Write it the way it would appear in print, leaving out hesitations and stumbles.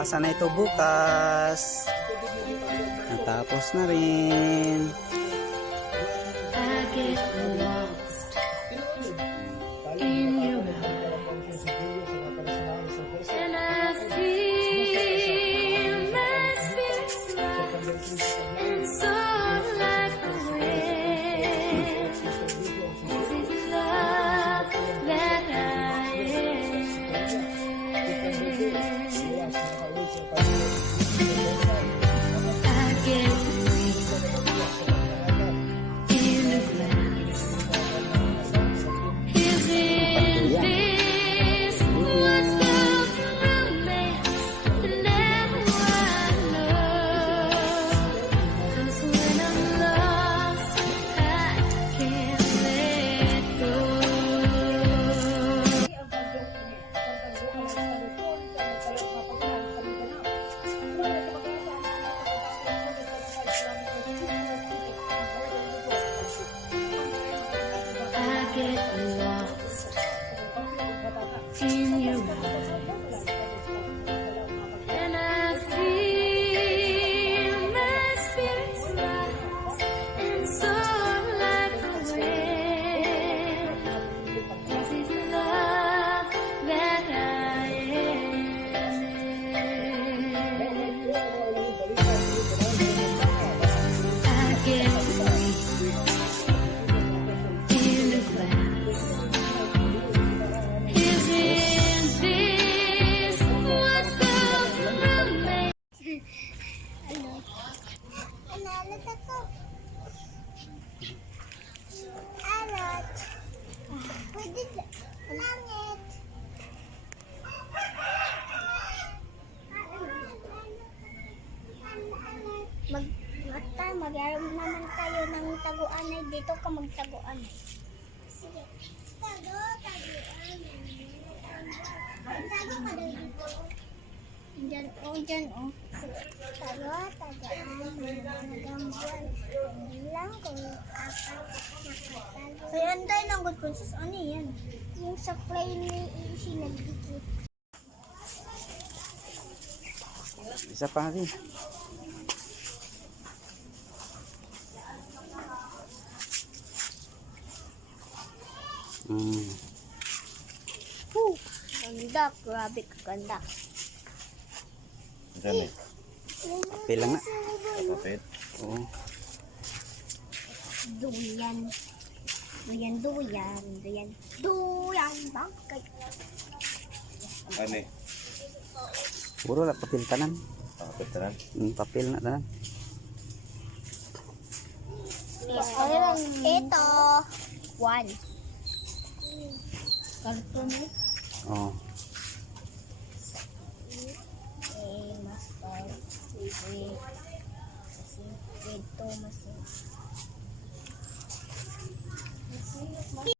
Asa na ito bukas. Natapos na rin. I get lost in your eyes, and I feel my spirits rise, and so like the wind. Is it love that I am? I get weak in the glass. Isn't this what's up through me? Now I know. 'Cause when I'm lost, I can't let go. I get lost in your eyes, and I feel my spirits rise, and soar like the wind. Is it love that I am? I get weak in the glass. Isn't this what's up through me? Analot ako. Alot. Pwede langit. Mag-aram naman tayo ng taguanay. Dito ka magtaguan. Sige. Taguan. Tago ka daw dito. Diyan, dyan, Sige. Taguan. Nagambal. Bilang kung apat nakatago. Ay, anday lang, good princess. Ano yan? Yung sa play ni Ishi nagdikit. Isa pa rin. Ganda. Grabe kaganda. Dami. Papel lang na. Kapit. Oo. Duyan. Bangkay. Ano eh? Puro lang papel tanan. Kapit na lang. Papel na tanan. Ito. One. Karton mo. Oh. Master. Ito, master.